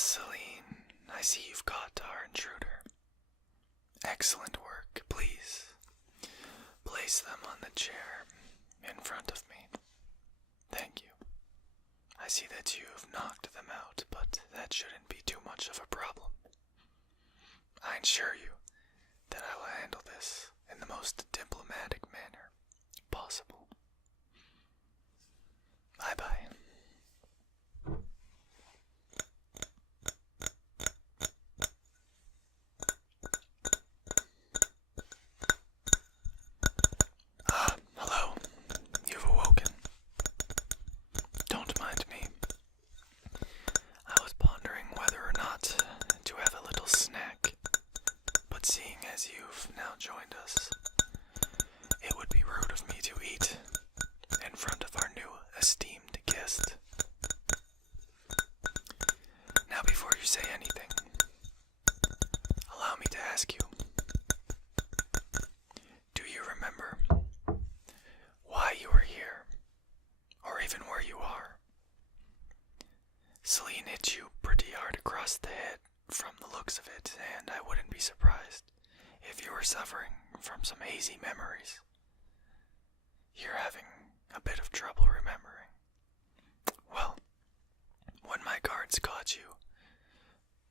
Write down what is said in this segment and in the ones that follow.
Celine, I see you've caught our intruder. Excellent work. Please, place them on the chair in front of me. Thank you. I see that you've knocked them out, but that shouldn't be too much of a problem. I assure you that I will handle this in the most diplomatic manner possible. Bye-bye. Hello. You've awoken. Don't mind me. I was pondering whether or not to have a little snack, but seeing as you've now joined us, it would be rude of me to eat in front of our new esteemed guest. Now, before you say anything, allow me to ask you, do you remember why you are here, or even where you are? Celine hit you pretty hard across the head from the looks of it, and I wouldn't be surprised if you were suffering from some hazy memories. You're having a bit of trouble remembering. Well, when my guards caught you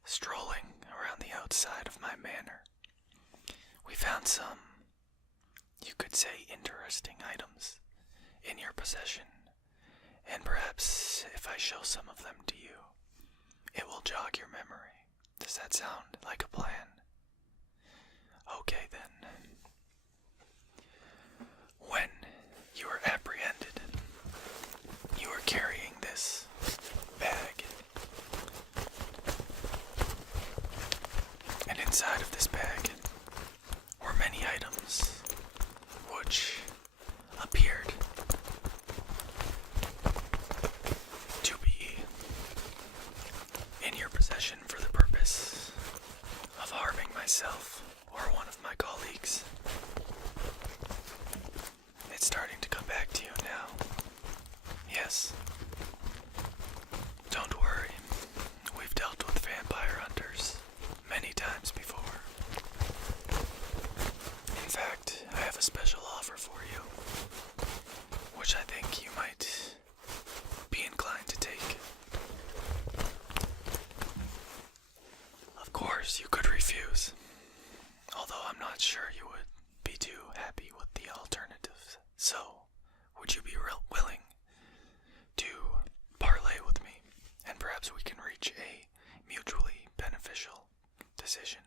strolling around the outside of my manor, we found some, you could say, interesting items in your possession, and perhaps if I show some of them to you, it will jog your memory. Does that sound like a plan? Okay then. When you were apprehended, you were carrying this bag. And inside of this bag were many items which appeared to be in your possession for the purpose of harming myself or one of my colleagues. It's starting to come back to you now. Yes. Don't worry. We've dealt with vampire hunters many times before. In fact, I have a special offer for you, which I think you might be inclined to take. Of course, you could refuse, although I'm not sure you would be too happy with the alternatives. So, would you be willing to parlay with me, and perhaps we can reach a mutually beneficial decision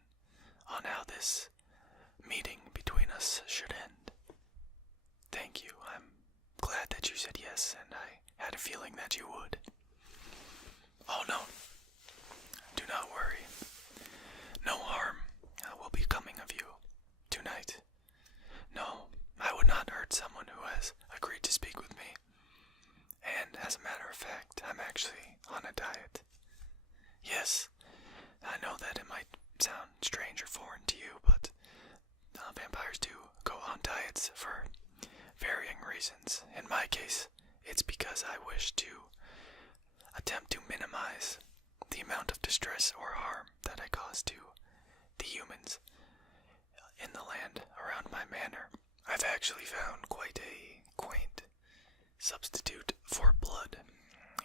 on how this meeting between us should end? Thank you. I'm glad that you said yes, and I had a feeling that you would. Oh no. Do not worry. No harm will be coming of you tonight. No, I would not hurt someone who has agreed to speak with me. And as a matter of fact, I'm actually on a diet. Yes, I know that it might sound strange or foreign to you, but vampires do go on diets for varying reasons. In my case, it's because I wish to attempt to minimize the amount of distress or harm that I cause to the humans in the land around my manor. I've actually found quite a quaint substitute for blood.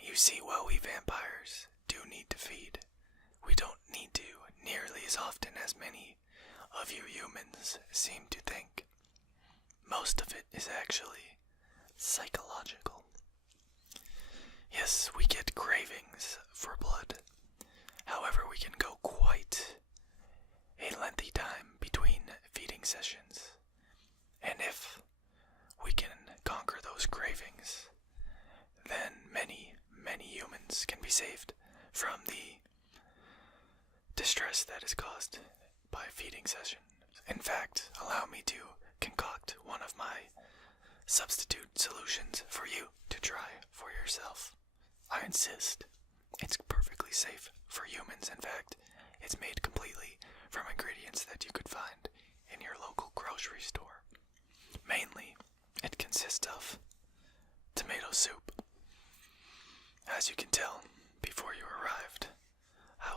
You see, while we vampires do need to feed, we don't need to nearly as often as many of you humans seem to think. Most of it is actually psychological. Yes, we get cravings for blood. However, we can go quite a lengthy time between feeding sessions. And if we can conquer those cravings, then many humans can be saved from the distress that is caused by feeding sessions. In fact, allow me to concoct one of my substitute solutions for you to try for yourself. I insist. It's perfectly safe for humans. In fact, it's made completely from ingredients that you could find in your local grocery store. Mainly, it consists of tomato soup. As you can tell, before you arrived, I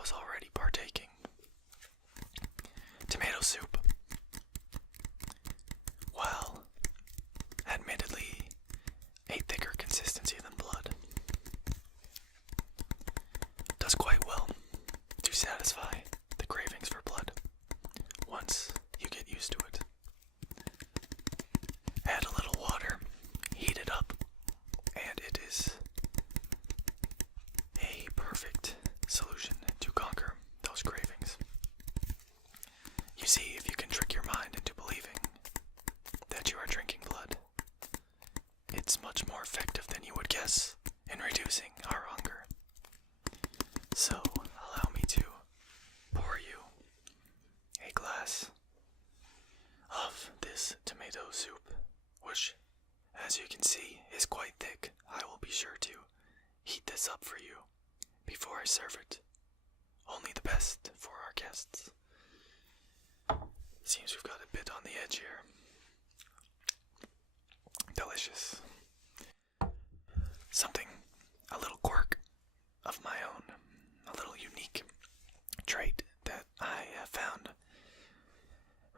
satisfy the cravings for blood once you get used to it. Add a little water, heat it up, and it is a perfect solution to conquer those cravings. You see, if you can trick your mind into believing that you are drinking blood, it's much more effective than you would guess in reducing our hunger. So, allow me to pour you a glass of this tomato soup, which, as you can see, is quite thick. I will be sure to heat this up for you before I serve it. Only the best for our guests. Seems we've got a bit on the edge here. Delicious. Something, a little quirk of my own, a little unique trait that I have found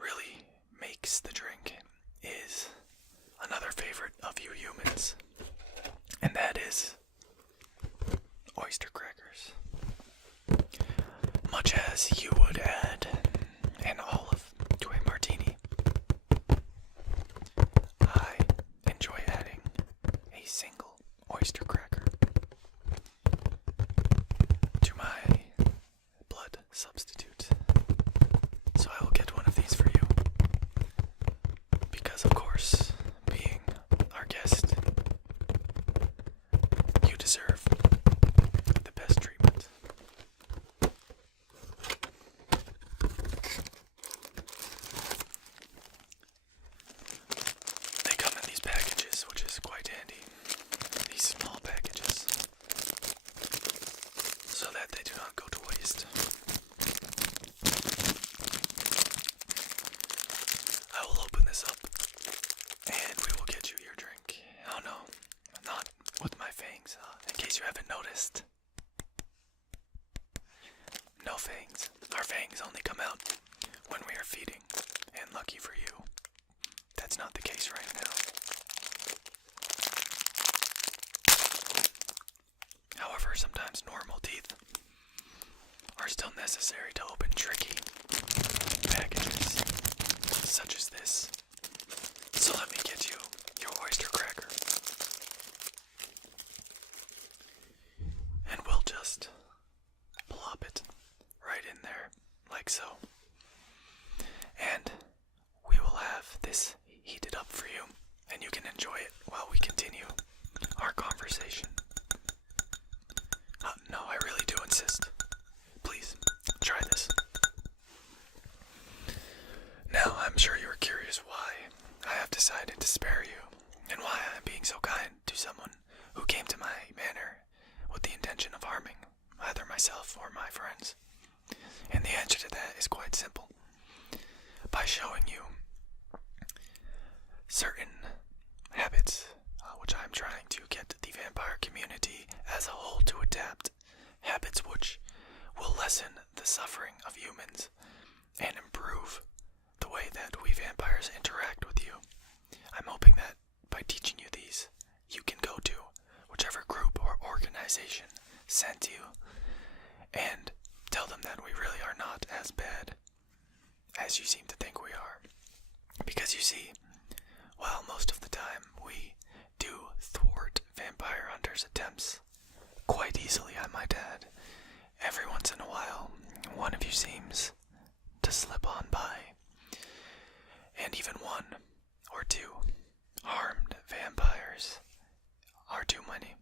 really makes the drink is another favorite of you humans, and that is oyster crackers. Much as you would add an olive to a martini, I enjoy adding a single oyster cracker to my blood substitute. So I will get one of these for you, because of course, being our guest, you deserve the best treatment. They come in these packages, which is quite handy. These small packages, so that they do not go to waste. I will open this up, and we will get you your drink. Oh no, not with my fangs, in case you haven't noticed. No fangs. Our fangs only come out when we are feeding, and lucky for you, that's not the case right now. However, sometimes normal teeth are still necessary to open tricky packages, such as this. So let me get you your oyster cracker. And we'll just plop it right in there, like so. And we will have this heated up for you, and you can enjoy it while we continue our conversation. No, I really do insist. Please, try this. Now, I'm sure you're curious why I have decided to spare you, and why I'm being so kind to someone who came to my manor with the intention of harming either myself or my friends. And the answer to that is quite simple. By showing you certain habits, which I'm trying to get the vampire community as a whole to adapt. Habits which will lessen the suffering of humans and improve the way that we vampires interact with you. I'm hoping that by teaching you these, you can go to whichever group or organization sent you and tell them that we really are not as bad as you seem to think we are. Because you see, while most of the time we do thwart vampire hunters' attempts, quite easily I might add, every once in a while, one of you seems to slip on by, and even one or two harmed vampires are too many.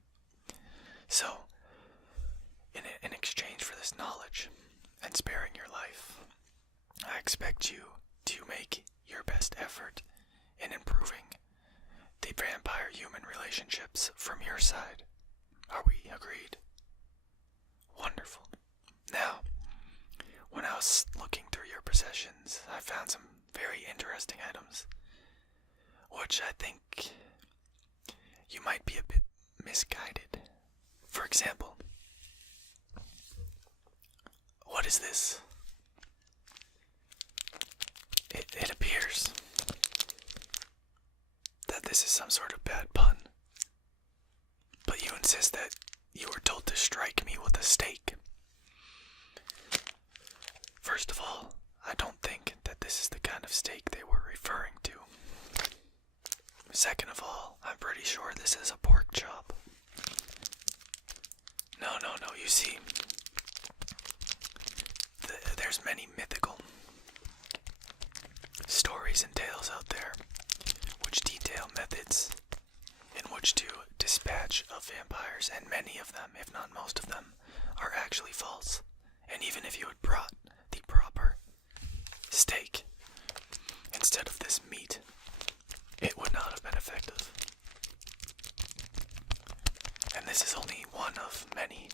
So, in exchange for this knowledge and sparing your life, I expect you to make your best effort in improving the vampire-human relationships from your side. Are we agreed? Wonderful. Now, when I was looking through your possessions, I found some very interesting items, which I think you might be a bit misguided. For example, what is this? It appears that this is some sort of bad pun, but you insist that you were told to strike me with a stake. Second of all, I'm pretty sure this is a pork chop. No, you see, there's many mythical stories and tales out there which detail methods in which to dispatch of vampires, and many of them, if not most of them, are actually false. And even if you had brought the proper steak instead of this meat, it would not have been effective. And this is only one of many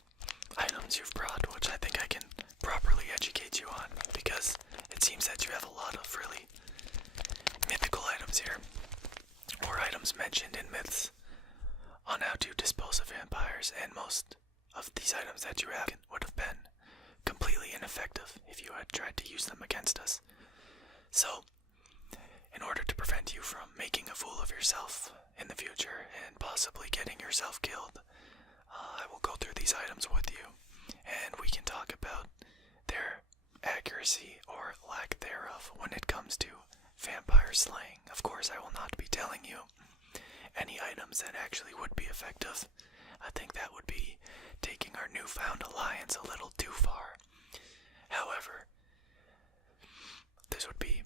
items you've brought, which I think I can properly educate you on, because it seems that you have a lot of really mythical items here, or items mentioned in myths on how to dispose of vampires, and most of these items that you have would have been completely ineffective if you had tried to use them against us. So, in order to prevent you from making a fool of yourself in the future and possibly getting yourself killed, I will go through these items with you, and we can talk about their accuracy or lack thereof when it comes to vampire slaying. Of course, I will not be telling you any items that actually would be effective. I think that would be taking our newfound alliance a little too far. However, this would be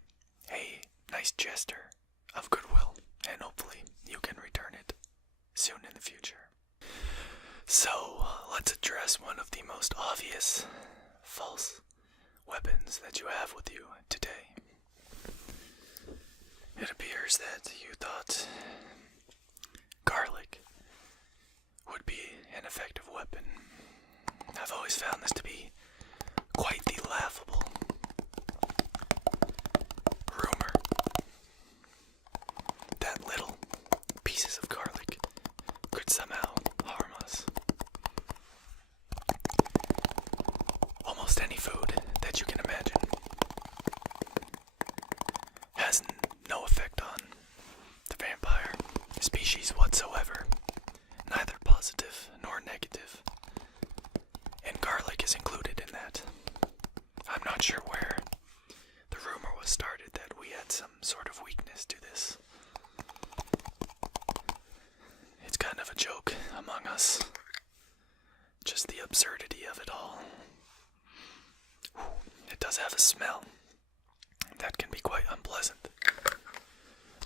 a nice gesture of goodwill, and hopefully you can return it soon in the future. So, let's address one of the most obvious false weapons that you have with you today. It appears that you thought garlic would be an effective weapon. I've always found this to be quite the laughable rumor that little pieces of garlic could somehow harm us. Almost any food that you can imagine has no effect on the vampire species whatsoever, neither positive nor negative, and garlic is included in that. I'm not sure where the rumor was started that we had some sort of weakness to this. It's kind of a joke among us, just the absurdity of it all. It does have a smell that can be quite unpleasant.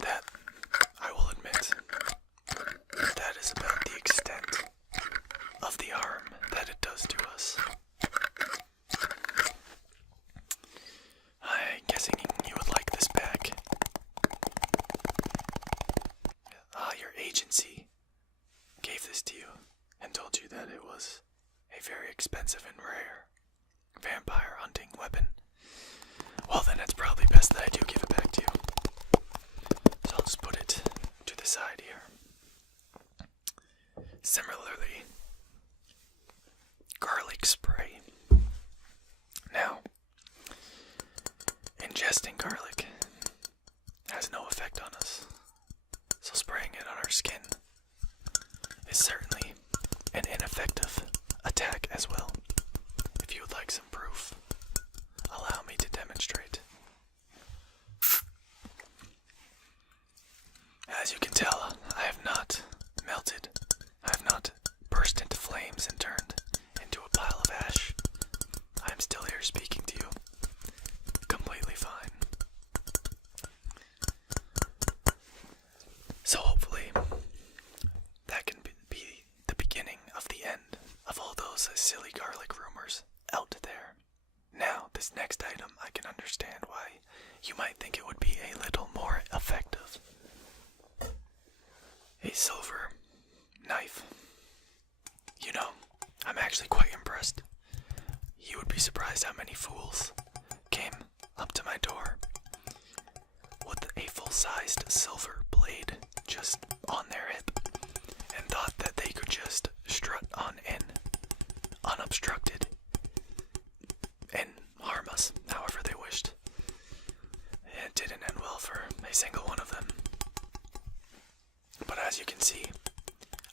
That, I will admit, that is about the extent of the harm that it does to us. I'm guessing you would like this back. Your agency gave this to you and told you that it was a very expensive and rare vampire hunting weapon. Well, then it's probably best that I do give it back to you. So I'll just put it to the side here. Similarly, garlic spray. Now, ingesting garlic has no effect on us, so spraying it on our skin is certainly an ineffective attack as well. If you would like some proof, allow me to demonstrate. As you can tell, I have not melted. I have not burst into flames and turned into a pile of ash. I am still here speaking to you, completely fine. So hopefully, that can be the beginning of the end of all those silly garlic rumors out there. Now, this next item, I can understand why you might think it would be a little more effective. A silver knife. You know, I'm actually quite impressed. You would be surprised how many fools came up to my door with a full-sized silver blade just on their hip and thought that they could just strut on in, unobstructed, and harm us however they wished. It didn't end well for a single one of them. But as you can see,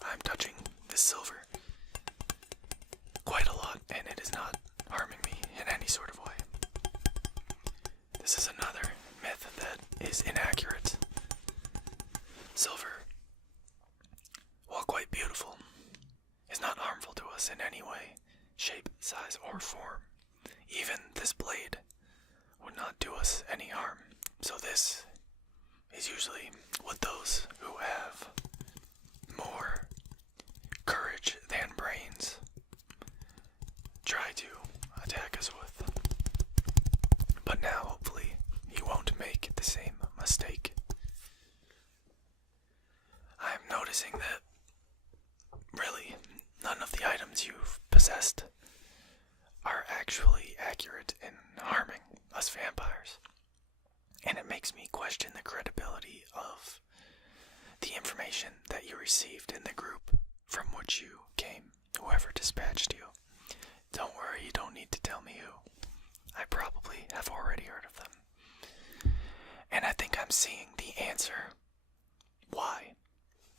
I'm touching this silver quite a lot, and it is not harming me in any sort of way. This is another myth that is inaccurate. Silver size or form. Even this blade would not do us any harm. So this is usually what those who have more courage than brains try to attack us with. But now, hopefully, you won't make the same mistake. I am noticing that really none of the items you've possessed are actually accurate in harming us vampires. And it makes me question the credibility of the information that you received in the group from which you came, whoever dispatched you. Don't worry, you don't need to tell me who. I probably have already heard of them. And I think I'm seeing the answer. Why?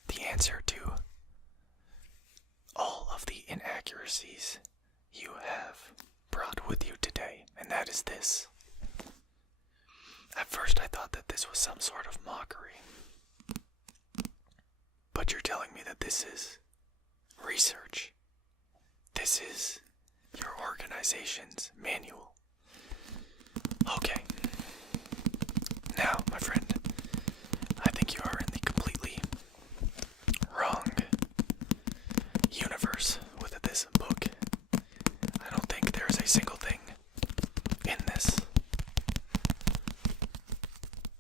The answer to all of the inaccuracies you have brought with you today, and that is this. At first I thought that this was some sort of mockery. But you're telling me that this is research. This is your organization's manual. Okay. Now, my friend, I think you are in the completely wrong universe with this book. I don't think there's a single thing in this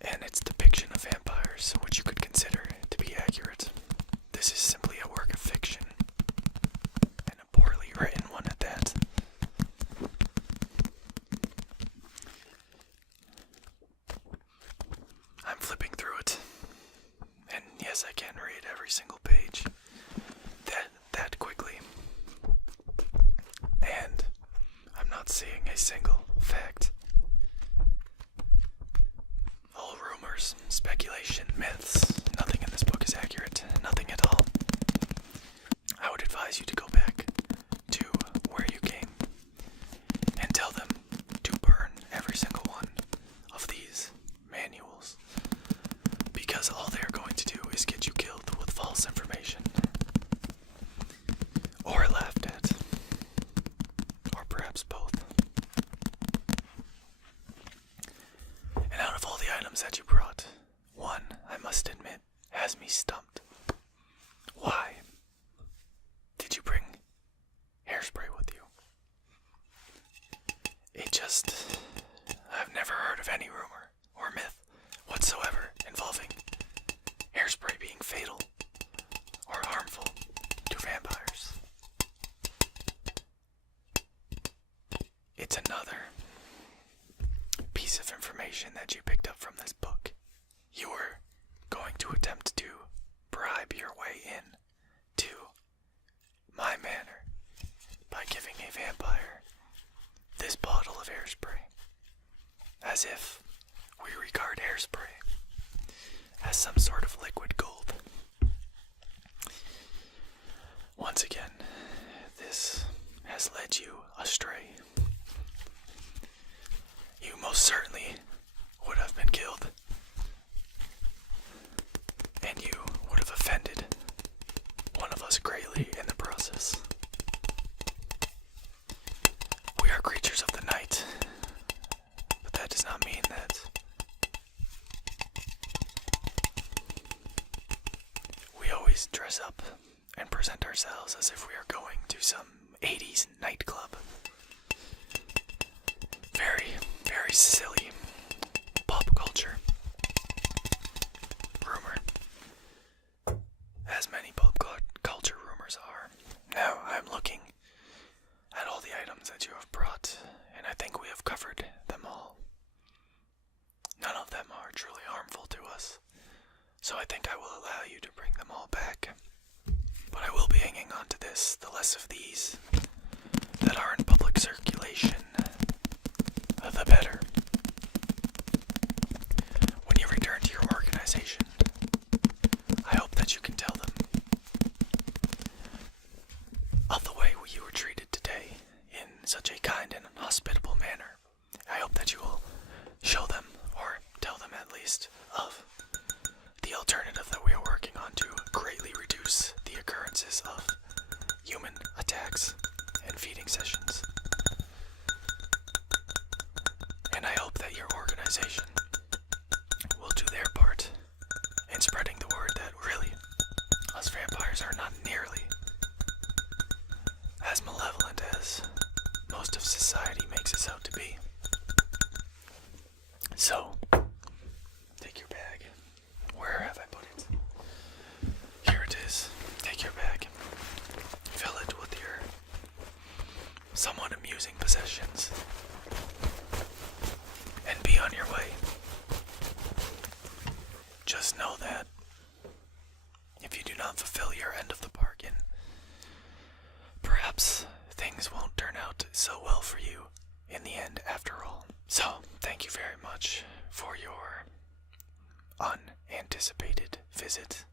and its depiction of vampires which you could consider to be accurate. This is simply a work of fiction, and a poorly written one at that. I'm flipping through it, and yes, I can read every single page that quickly. And I'm not seeing a single fact. All rumors, speculation, myths, nothing in this book is accurate, nothing at all. I would advise you to go back to where you came and tell them to burn every single one of these manuals, because all they're going to do is get you killed with false information, or laughed at, or perhaps both. And out of all the items that you brought, one, I must admit, has me stumped. Why did you bring hairspray with you? I've never heard of any rumor or myth whatsoever involving hairspray being fatal or harmful to vampires. It's another piece of information that you picked up from this book. You were going to attempt to bribe your way in to my manor by giving a vampire this bottle of hairspray, as if we regard hairspray as some sort of liquid gold. Once again, this has led you astray. You most certainly would have been killed, and you would have offended one of us greatly in the process. We are creatures of the night, but that does not mean that we always dress up and present ourselves as if we are going to some 80s nightclub. Very, very silly pop culture rumor, as many pop culture rumors are. Now I'm looking at all the items that you have brought, and I think we have covered them all. None of them are truly harmful to us, so I think I will allow you to bring them all back. But I will be hanging on to this. The less of these that are in public circulation, the better. When you return to your organization, I hope that you can tell them of the way you were treated today in such a kind and hospitable manner. I hope that you will show them, or tell them at least, of the alternative that we are working on to greatly reduce the occurrences of human attacks and feeding sessions. society makes us out to be. So, take your bag. Where have I put it? Here it is. Take your bag. Fill it with your somewhat amusing possessions. And be on your way. Just know that if you do not fulfill your end of the bargain, perhaps things won't turn out so well for you in the end after all. So, thank you very much for your unanticipated visit